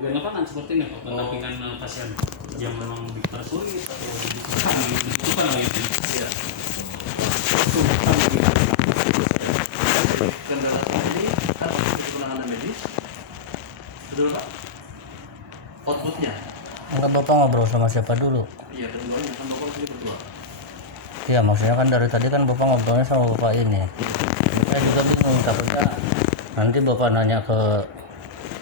bagian lapangan seperti ini Pak, pendampingan pasien yang memang dipersulit atau dibutuhkan oleh itu. Iya. Kendala ini kan untuk penanganan medis. Betul Pak? Outputnya? Enggak, Bapak ngobrol sama siapa dulu? Iya, keduanya kan Bapak sendiri berdua. Iya, maksudnya kan dari tadi kan Bapak ngobrolnya sama Bapak ini. Saya juga bingung, takutnya nanti Bapak nanya ke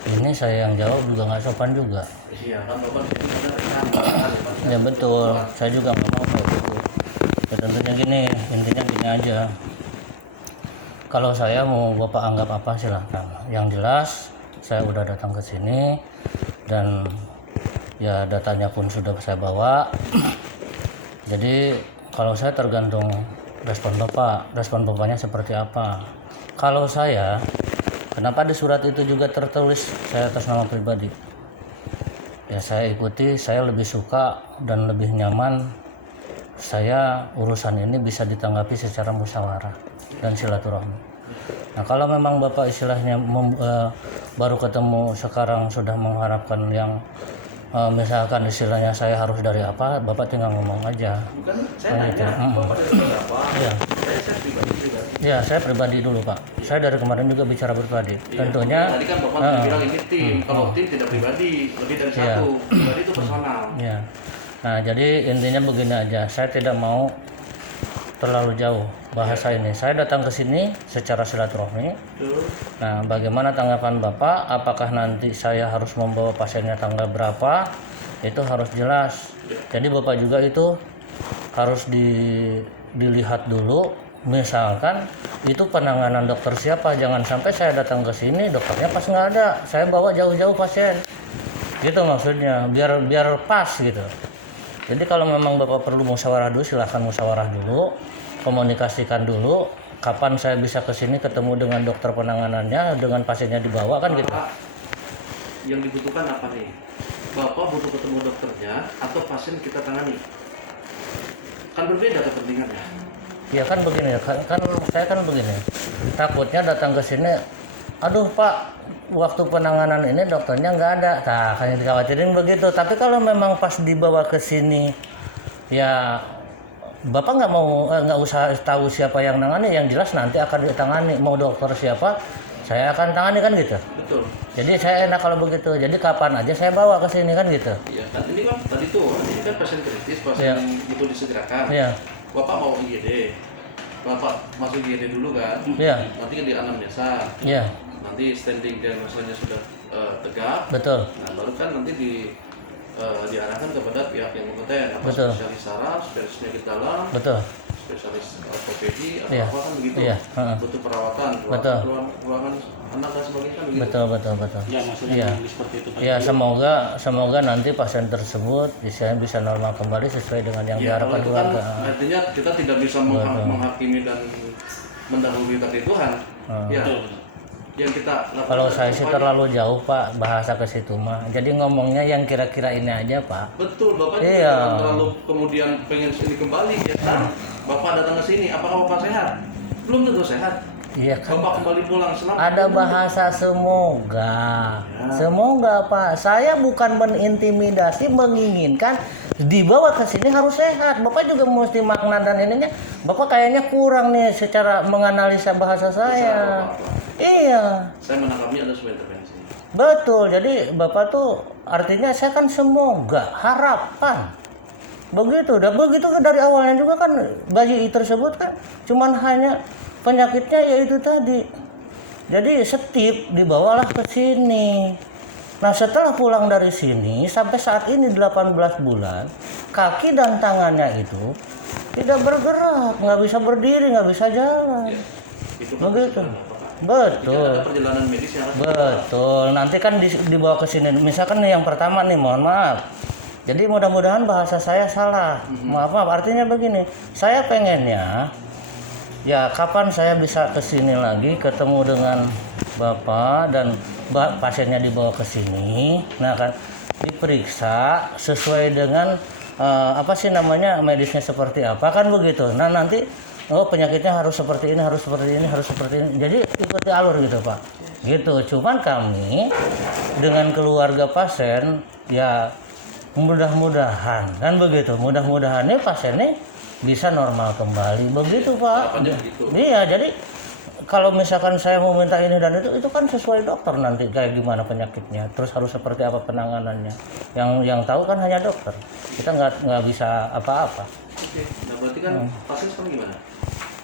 ini, saya yang jawab juga nggak sopan juga. Iya, kan Bapak di sini ada rekan. Ya betul, saya juga nggak mau kayak gitu. Ya tentunya gini, intinya gini aja. Kalau saya mau Bapak anggap apa silahkan. Yang jelas saya udah datang ke sini dan ya datanya pun sudah saya bawa. Jadi kalau saya tergantung respon Bapak, respon Bapaknya seperti apa. Kalau saya, kenapa di surat itu juga tertulis saya atas nama pribadi? Ya saya ikuti, saya lebih suka dan lebih nyaman saya urusan ini bisa ditanggapi secara musyawarah dan silaturahmi. Nah kalau memang Bapak istilahnya baru ketemu sekarang sudah mengharapkan yang misalkan istilahnya saya harus dari apa, Bapak tinggal ngomong aja. Bukan, saya nanya, Bapak dari berapa? Iya. Saya pribadi juga. Ya saya pribadi dulu Pak. Saya dari kemarin juga bicara pribadi. Iya, Tentunya. tadi kan Bapak bilang ini tim. Kalau tim tidak pribadi, lebih dari satu. Pribadi itu personal. Ya. Nah jadi intinya begini aja. Saya tidak mau terlalu jauh bahasa ini. Saya datang ke sini secara silaturahmi. Nah, bagaimana tanggapan Bapak? Apakah nanti saya harus membawa pasiennya tanggal berapa? Itu harus jelas. Jadi Bapak juga itu harus dilihat dulu. Misalkan itu penanganan dokter siapa? Jangan sampai saya datang ke sini dokternya pas nggak ada. Saya bawa jauh-jauh pasien. Gitu maksudnya. Biar pas gitu. Jadi kalau memang Bapak perlu musyawarah dulu, silahkan musyawarah dulu, komunikasikan dulu, kapan saya bisa ke sini ketemu dengan dokter penanganannya, dengan pasiennya dibawa kan gitu. Bapak, yang dibutuhkan apa nih? Bapak butuh ketemu dokternya atau pasien kita tangani? Kan berbeda kepentingannya. Ya kan begini, kan saya kan begini, takutnya datang ke sini, aduh Pak, waktu penanganan ini dokternya nggak ada, nah kan yang dikhawatirin begitu. Tapi kalau memang pas dibawa ke sini, ya Bapak nggak usah tahu siapa yang nangani, yang jelas nanti akan ditangani. Mau dokter siapa, saya akan tangani kan gitu. Betul. Jadi saya enak kalau begitu. Jadi kapan aja saya bawa ke sini kan gitu. Iya, kan ini kan tadi tuh, ini kan pasien kritis, pasien yang itu disegerakan. Iya. Bapak mau IGD, Bapak masuk IGD dulu kan? Iya. Nanti kan di anamnesa. Iya. Nanti standing diagnosanya sudah tegak. Betul. Nah, baru kan nanti diarahkan kepada pihak yang kompeten, apa Betul. spesialis saraf, spesialis penyakit dalam, Betul. spesialis ortopedi atau Iya. apa kan begitu. Iya. Butuh perawatan, Betul. ruangan anak dan sebagainya kan begitu. Betul. Ya maksudnya Iya. seperti itu Pak. Ya semoga nanti pasien tersebut bisa normal kembali sesuai dengan yang Ya, diharapkan kalau itu kan keluarga. artinya kita tidak bisa menghakimi dan mendahului takdir Tuhan. Ya. Betul. Yang kita lakukan Kalau saya sih terlalu jauh Pak bahasa ke situ mah. Jadi ngomongnya yang kira-kira ini aja Pak. betul, Bapak Iya. jangan terlalu kemudian pengen sini kembali ya kan? Bapak datang ke sini, apakah Bapak sehat? Belum tentu sehat. Iya kan. Bapak kembali pulang selamat. Ada bahasa semoga. Semoga Pak. Saya bukan menintimidasi, menginginkan dibawa ke sini harus sehat. Bapak juga mesti makna dan ininya. Bapak kayaknya kurang nih secara menganalisa bahasa saya. Iya. Saya menangkapnya ada sebuah intervensi. Betul. Jadi Bapak tuh artinya saya kan semoga, harapan. Begitu. Dan begitu dari awalnya juga kan bayi tersebut kan cuman hanya penyakitnya yaitu tadi. Jadi setip dibawalah ke sini. Nah setelah pulang dari sini sampai saat ini 18 bulan, kaki dan tangannya itu tidak bergerak, nggak bisa berdiri, nggak bisa jalan. Itu kan Begitu. sebenarnya, Bapak. Betul. Ada perjalanan medis yang harus Betul. Nanti kan dibawa ke sini. Misalkan nih yang pertama nih, mohon maaf. Jadi mudah-mudahan bahasa saya salah. Maaf, artinya begini. Saya pengennya ya kapan saya bisa ke sini lagi ketemu dengan Bapak dan pasiennya dibawa ke sini. Nah kan diperiksa sesuai dengan apa sih namanya medisnya seperti apa kan begitu. Nah nanti penyakitnya harus seperti ini, harus seperti ini, harus seperti ini. Jadi ikuti alur gitu Pak. gitu. Cuman kami dengan keluarga pasien ya mudah-mudahan kan begitu, mudah-mudahan nih pasiennya bisa normal kembali begitu Pak. Harapannya begitu. Iya, jadi kalau misalkan saya mau minta ini dan itu kan sesuai dokter nanti kayak gimana penyakitnya, terus harus seperti apa penanganannya. Yang tahu kan hanya dokter. Kita nggak bisa apa-apa. Oke, nah berarti kan pasien sekarang gimana?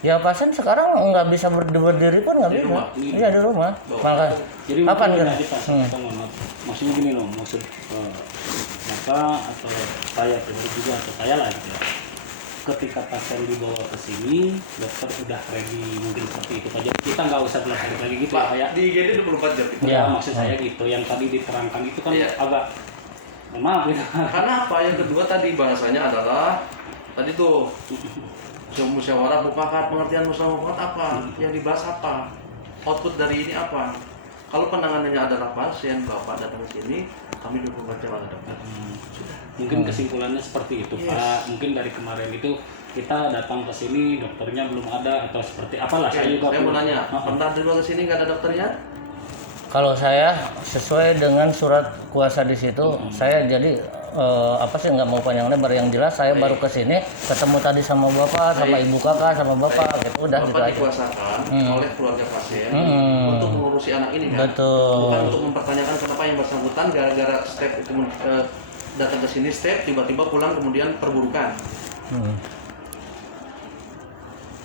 Ya pasien sekarang nggak bisa berdiri pun nggak Di bisa. rumah? Iya di rumah. Maka Jadi kapan mungkin kan? nanti Pak, kita mohon maaf. Maksudnya gini loh, maksud Bapak atau saya pribadi juga atau saya lah gitu ya. Ketika pasien dibawa ke sini, dokter udah ready mungkin seperti itu aja. Kita nggak usah belajar lagi gitu Pak, ya kayak. di IGD 24 jam itu. Iya. Ya, maksud saya gitu. Yang tadi diterangkan itu kan Iya. agak maaf gitu. Karena apa? Yang kedua tadi bahasanya adalah tadi tuh musyawarah mufakat, pengertian musyawarah mufakat apa? Yang dibahas apa? Output dari ini apa? Kalau penanganannya adalah pasien, Bapak datang ke sini, kami 24 jam ada dokter. Mungkin kesimpulannya seperti itu Yes. Pak. Mungkin dari kemarin itu kita datang ke sini dokternya belum ada atau seperti apalah. Oke, Saya juga saya mau nanya, pernah dibawa ke sini nggak ada dokternya? Kalau saya sesuai dengan surat kuasa di situ, saya jadi apa sih nggak mau panjang lebar, yang jelas saya baru ke sini ketemu tadi sama bapak, sama ibu kakak, sama bapak, gitu udah gitu Bapak aja. dikuasakan oleh keluarga pasien untuk mengurusi anak ini kan? Betul. Bukan untuk mempertanyakan kenapa yang bersangkutan gara-gara step itu datang ke sini step tiba-tiba pulang kemudian perburukan. Hmm.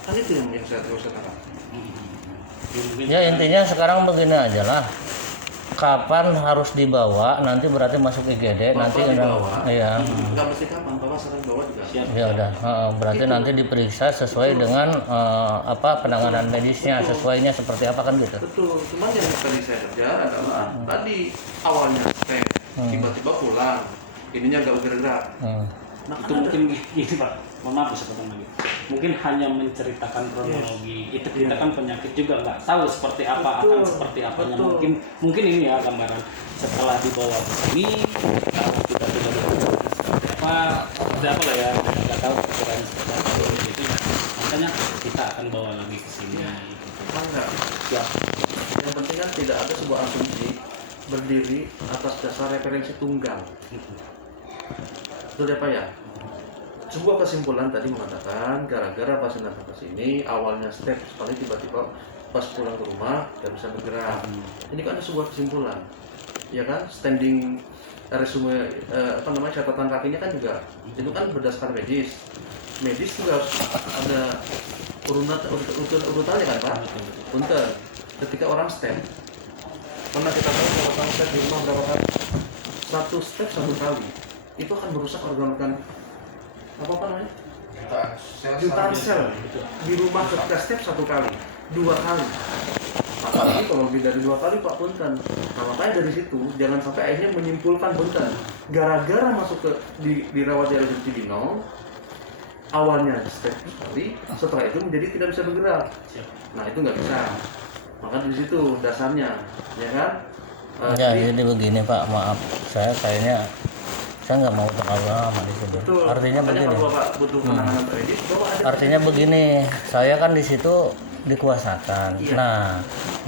Kan itu yang saya katakan. Ya intinya sekarang begini aja lah. Kapan harus dibawa? Nanti berarti masuk IGD. Bapak Nanti dibawa. iya. Nggak mesti kapan, Bapak sering bawa juga. Siap. Ya udah, berarti nanti diperiksa sesuai dengan apa penanganan medisnya, sesuainya seperti apa kan gitu. Betul, cuman yang tadi saya kejar adalah tadi awalnya step, tiba-tiba pulang, ininya nggak bergerak. Nah, Itu mungkin gini Pak, mohon maaf bisa potong lagi. Mungkin hanya menceritakan kronologi. Itu kita kan penyakit juga nggak tahu seperti apa, akan seperti apanya. Mungkin ini ya gambaran setelah dibawa ke sini, kalau kita sudah seperti apa, udah apa lah ya, nggak tahu pikirannya seperti apa gitu ya. Makanya kita akan bawa lagi ke sini. enggak. Siap. Yang penting kan tidak ada sebuah asumsi berdiri atas dasar referensi tunggal. Betul ya Pak ya? Sebuah kesimpulan tadi mengatakan gara-gara pasien datang ke sini awalnya step sekali tiba-tiba pas pulang ke rumah tidak bisa bergerak. Ini kan ada sebuah kesimpulan, ya kan? Standing resume catatan kakinya kan juga itu kan berdasarkan medis. Medis juga harus ada urutannya kan Pak? Punten. Ketika orang step, pernah kita tahu kalau orang step di rumah berapa kali? Satu step satu kali itu akan merusak organ-organ apa namanya? Jutaan sel di rumah ketika step satu kali, 2 kali. Apalagi kalau lebih dari 2 kali Pak Punten. Nah, makanya dari situ jangan sampai akhirnya menyimpulkan Punten gara-gara masuk ke dirawat di RSUD Cibinong awalnya step sekali, setelah itu menjadi tidak bisa bergerak. Nah itu nggak bisa. Maka di situ dasarnya, ya kan? Ya jadi begini Pak, maaf saya kayaknya saya nggak mau terlalu lama di sini. Betul. Artinya Makanya begini. kalau Bapak butuh penanganan medis, Bapak ada. Artinya begini, saya kan di situ dikuasakan. Iya. Nah,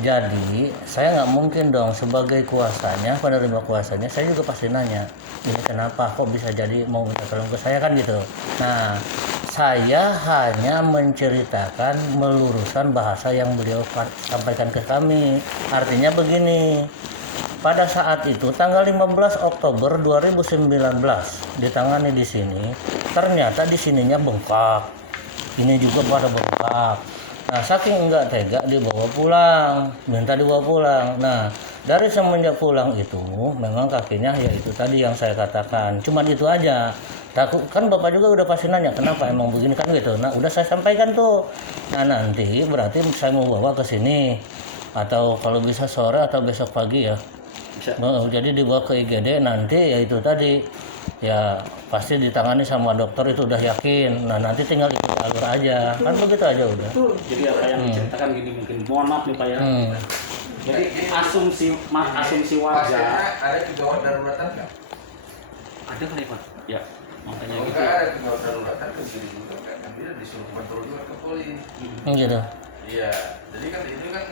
jadi saya nggak mungkin dong sebagai kuasanya, penerima kuasanya, saya juga pasti nanya, ini kenapa kok bisa jadi mau minta tolong ke saya kan gitu. Nah, saya hanya menceritakan meluruskan bahasa yang beliau sampaikan ke kami. Artinya begini, pada saat itu tanggal 15 Oktober 2019 ditangani di sini, ternyata di sininya bengkak. Ini juga pada bengkak. Nah, saking enggak tega dibawa pulang, minta dibawa pulang. Nah, dari semenjak pulang itu memang kakinya ya itu tadi yang saya katakan. Cuman itu aja. Takut kan Bapak juga udah pasti nanya kenapa emang begini kan gitu. Nah, udah saya sampaikan tuh. Nah, nanti berarti saya mau bawa ke sini atau kalau bisa sore atau besok pagi ya. Bisa. Nah, jadi dibawa ke IGD nanti ya itu tadi ya pasti ditangani sama dokter itu udah yakin. Nah nanti tinggal ikut alur aja kan begitu aja udah. Jadi apa yang diceritakan gini mungkin mohon maaf nih Pak ya. Jadi asumsi warga ada kegawat daruratan nggak? ada kali Pak. Ya makanya Kalau gitu. nggak ada kegawat daruratan ke sini juga kan dia disuruh kontrol juga ke poli. Gitu. Iya, jadi kan itu kan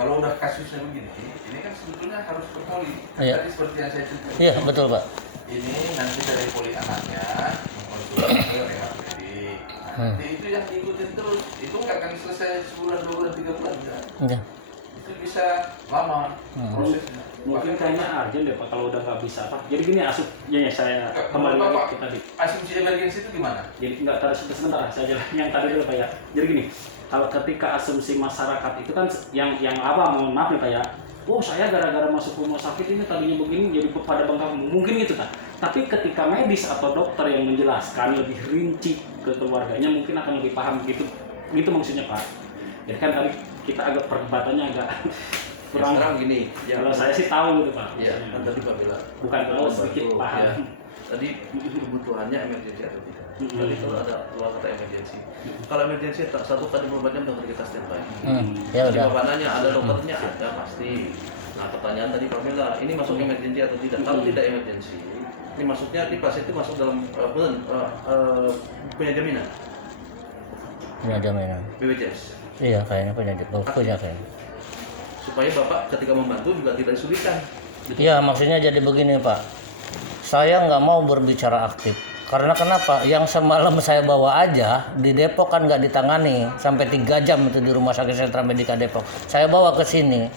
kalau udah kasusnya begini, ini kan sebetulnya harus ke poli. Iya. Tadi seperti yang saya ceritakan. Iya betul Pak. Ini nanti dari poli anaknya mengkonsultasi ke rehab medik. Nanti itu yang diikutin terus. Itu nggak akan selesai sebulan, 2 bulan, 3 bulan enggak. Iya. Itu bisa lama prosesnya. Mungkin kayaknya urgent deh Pak kalau udah nggak bisa Pak. Jadi gini ya saya kembali lagi ke tadi. Asumsi emergensi itu gimana? Jadi nggak tadi sebentar saya jelaskan yang tadi dulu Pak ya. Jadi gini, kalau ketika asumsi masyarakat itu kan yang apa, mohon maaf nih Pak ya. Oh saya gara-gara masuk rumah sakit ini tadinya begini jadi pada bengkak, mungkin gitu kan. Tapi ketika medis atau dokter yang menjelaskan lebih rinci ke keluarganya mungkin akan lebih paham gitu maksudnya Pak. Jadi kan tadi kita agak perdebatannya agak kurang. Sekarang gini, Kalau saya sih tahu gitu Pak. ya maksudnya. kan tadi Pak bilang Bukan kalau sedikit betul, paham. ya. Tadi kebutuhannya emergensi atau tidak. Tadi kalau ada keluar kata emergensi. Kalau emergensi tak 1x24 jam dengan kita standby. Ya Jadi udah. Bapak nanya ada dokternya ada pasti. Nah pertanyaan tadi Pak Mela, ini masuk emergensi atau tidak? Kalau tidak emergensi, ini maksudnya di pasien itu masuk dalam punya jaminan Punya jaminan. BPJS. Iya kayaknya punya kayaknya. Supaya Bapak ketika membantu juga tidak kesulitan. Iya maksudnya jadi begini Pak. Saya nggak mau berbicara aktif. Karena kenapa? Yang semalam saya bawa aja di Depok kan nggak ditangani sampai 3 jam itu di Rumah Sakit Sentra Medika Depok. Saya bawa ke sini.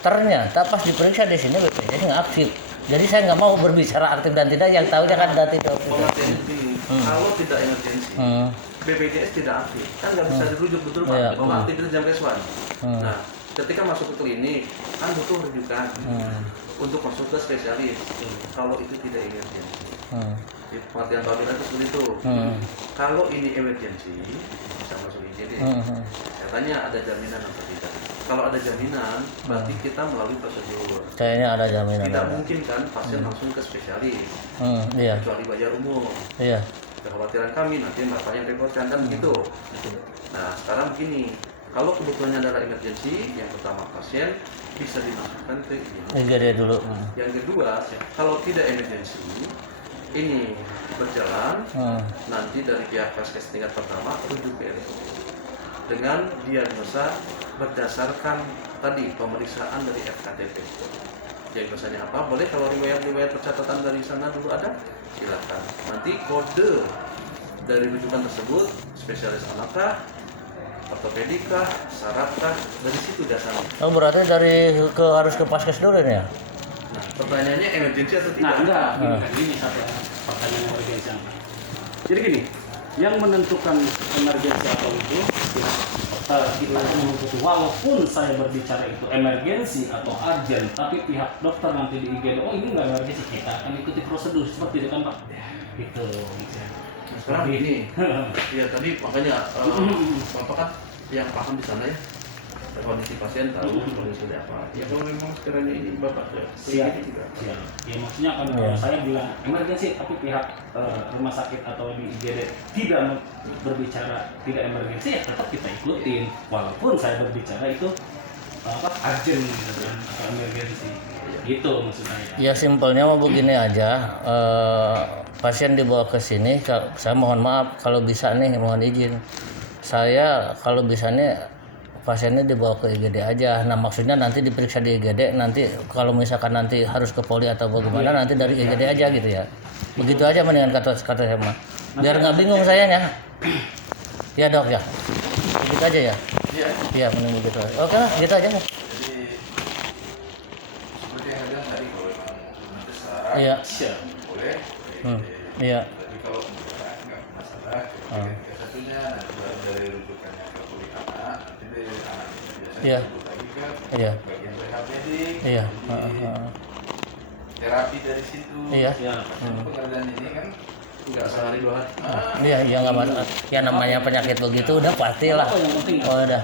Ternyata pas diperiksa di sini BPJS nggak aktif. Jadi saya nggak mau berbicara aktif dan tidak. Yang tahunya kan data itu. Pengertian begini, kalau tidak emergensi, BPJS tidak aktif, kan nggak bisa dirujuk betul Pak, Iya, bahwa aktif itu jam resuan. Nah, ketika masuk ke klinik, kan butuh rujukan untuk masuk ke spesialis. Kalau itu tidak emergensi, di pengertian Pak Mila itu seperti itu. Kalau ini emergensi, bisa masuk IGD. Saya tanya ada jaminan atau tidak? Kalau ada jaminan, berarti kita melalui prosedur. Kayaknya ada jaminan. Tidak mungkin kan pasien langsung ke spesialis, Iya. kecuali bayar umum. Iya. Kekhawatiran kami nanti bapaknya reportkan kan begitu. Nah sekarang begini, kalau kebutuhannya adalah emergensi, yang pertama pasien bisa dimasukkan ke IGD. IGD dulu. Yang kedua, kalau tidak emergensi, ini berjalan, nanti dari pihak Vaskes tingkat pertama rujuk ke RSUD dengan diagnosa berdasarkan tadi pemeriksaan dari FKTP. Diagnosanya apa? Boleh kalau riwayat percatatan dari sana dulu ada, silakan. Nanti kode dari rujukan tersebut spesialis anakkah, ortopedikah, sarafkah, dari situ dasarnya. Oh berarti harus ke Paskes dulu nih ya? Nah, pertanyaannya emergensi atau tidak? Nah enggak, gini satu pertanyaan emergensi. Jadi gini, yang menentukan emergensi atau itu kita menuntut walaupun saya berbicara itu emergensi atau urgent, tapi pihak dokter nanti di IGD, oh ini nggak emergensi, kita akan ikuti prosedur seperti itu kan Pak? Gitu. Sekarang ini, ya tadi makanya Bapak kan yang paham di sana ya, kondisi pasien tahu kondisi apa. Ya kalau memang sekiranya ini Bapak Siap. juga. Ya, maksudnya kan kalau saya bilang emergensi, tapi pihak rumah sakit atau di IGD tidak berbicara tidak emergensi, ya tetap kita ikutin. Walaupun saya berbicara itu urgent gitu kan, atau emergensi. Gitu maksud saya. Ya simpelnya mau begini aja. Pasien dibawa ke sini, saya mohon maaf kalau bisa nih, mohon izin. Saya kalau bisa nih pasiennya dibawa ke IGD aja. Nah maksudnya nanti diperiksa di IGD, nanti kalau misalkan nanti harus ke poli atau bagaimana nanti dari IGD aja gitu ya. Begitu aja mendingan kata saya mah. Biar nggak bingung sayanya. Ya dok ya. Begitu aja ya. Iya mending begitu. Oke lah, gitu aja. Jadi seperti yang bilang tadi, kalau memang besar, Iya. boleh. Iya. Tapi kalau enggak masalah. Ketika satunya nanti baru dari rujukannya ke poli anak, nanti dari anak biasanya Iya. rujuk lagi ke Iya. bagian rehab medik. Iya. Jadi terapi dari situ. Iya. Ya, Pengertian ini kan Enggak sehari 2 hari. Iya, ya nggak masalah. Ya namanya penyakit begitu udah pasti lah. yang penting Oh udah.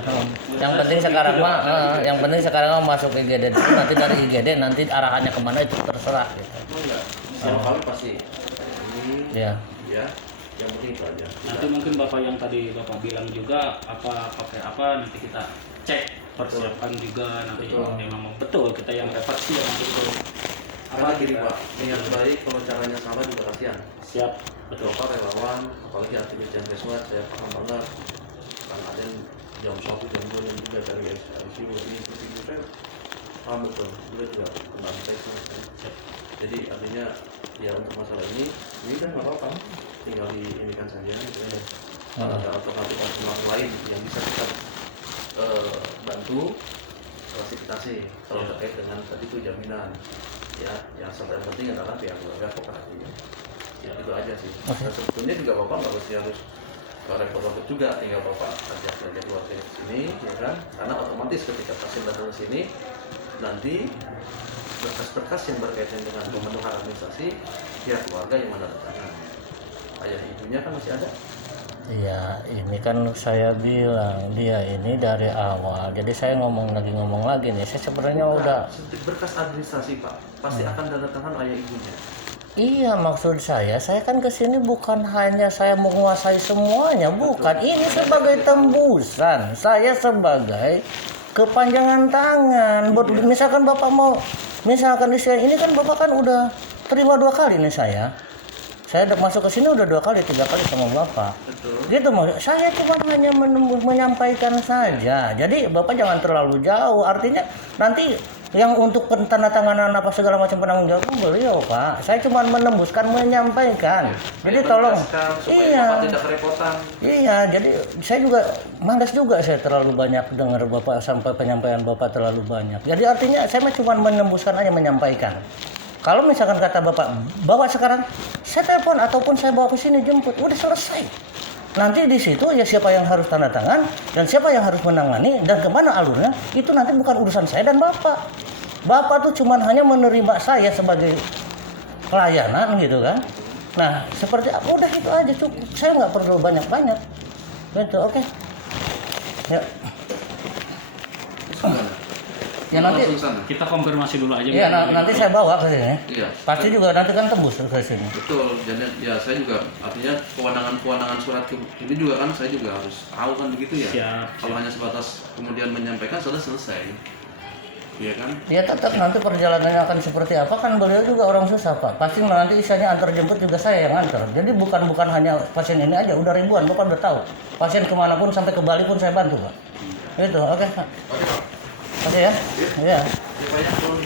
Yang penting sekarang mah, masuk IGD dulu. Nanti dari IGD nanti arahannya kemana itu terserah. Gitu. Enggak. Setiap kali pasti. Ini Ya. ya. Yang penting itu aja. nanti mungkin Bapak yang tadi Bapak bilang juga apa pakai apa nanti kita cek persiapan juga nanti memang betul kita yang referensi ya nanti itu Karena gini Pak, niat baik kalau caranya salah juga kasihan. siap betul Bapak relawan, apalagi aktivis yang reswat, saya paham banget. Kang Aden jam 1 jam 2 jam 3 cari ICU ini seperti itu saya paham betul, beliau juga kena baik sama saya. Jadi artinya ya untuk masalah ini kan nggak apa-apa, tinggal diinikan saja gitu ya. Kalau ada alternatif lain yang bisa kita bantu fasilitasi kalau terkait dengan tadi itu jaminan ya, yang sampai penting adalah pihak keluarga kooperatif ya, itu aja sih. Dan sebetulnya juga bapak nggak harus repot-repot juga, tinggal bapak ajak saja keluarga ke sini ya kan, karena otomatis ketika pasien datang ke sini nanti berkas-berkas yang berkaitan dengan pemenuhan administrasi pihak keluarga yang menandatangani, ayah ibunya kan masih ada. Iya, ini kan saya bilang dia ini dari awal. Jadi saya ngomong lagi nih. Saya sebenarnya udah berkas administrasi Pak, pasti akan tanda tangan ayah ibunya. Iya, maksud saya kan kesini bukan hanya saya menguasai semuanya, bukan. Ini sebagai tembusan. Saya sebagai kepanjangan tangan. Misalkan Bapak mau, misalkan di sini ini kan Bapak kan udah terima 2 kali nih saya. Saya masuk ke sini udah 2 kali, 3 kali sama Bapak. Betul. Gitu maksud saya cuma hanya menyampaikan saja. Jadi Bapak jangan terlalu jauh. Artinya nanti yang untuk tanda tanganan apa segala macam penanggung jawab beliau Pak. Saya cuma menembuskan, menyampaikan. Jadi tolong. Iya. Bapak tidak kerepotan. Iya, jadi saya juga males juga saya terlalu banyak dengar Bapak sampai penyampaian Bapak terlalu banyak. Jadi artinya saya cuma menembuskan aja, menyampaikan. Kalau misalkan kata Bapak, bawa sekarang, saya telepon ataupun saya bawa ke sini jemput, udah selesai. Nanti di situ ya siapa yang harus tanda tangan dan siapa yang harus menangani dan kemana alurnya, itu nanti bukan urusan saya dan Bapak. Bapak tuh cuman hanya menerima saya sebagai pelayanan gitu kan. Nah seperti apa, udah itu aja cukup. Saya nggak perlu banyak-banyak. Gitu, oke. Ya. Ya nanti Kita konfirmasi dulu aja. iya, nanti saya bawa ke sini. Iya. Pasti juga nanti kan tembus ke sini. Betul, jadi ya saya juga artinya kewenangan surat ini juga kan saya juga harus tahu kan begitu ya. Siap. Kalau hanya sebatas kemudian menyampaikan sudah selesai. Iya kan? Ya tetap nanti perjalanannya akan seperti apa kan beliau juga orang susah Pak. Pasti nanti isanya antar jemput juga saya yang antar. Jadi bukan hanya pasien ini aja, udah ribuan Bapak udah tahu. Pasien kemanapun sampai ke Bali pun saya bantu Pak. Itu, oke Pak. Oke Pak. Oke ya? Iya. Ya, Pak, ya, tolong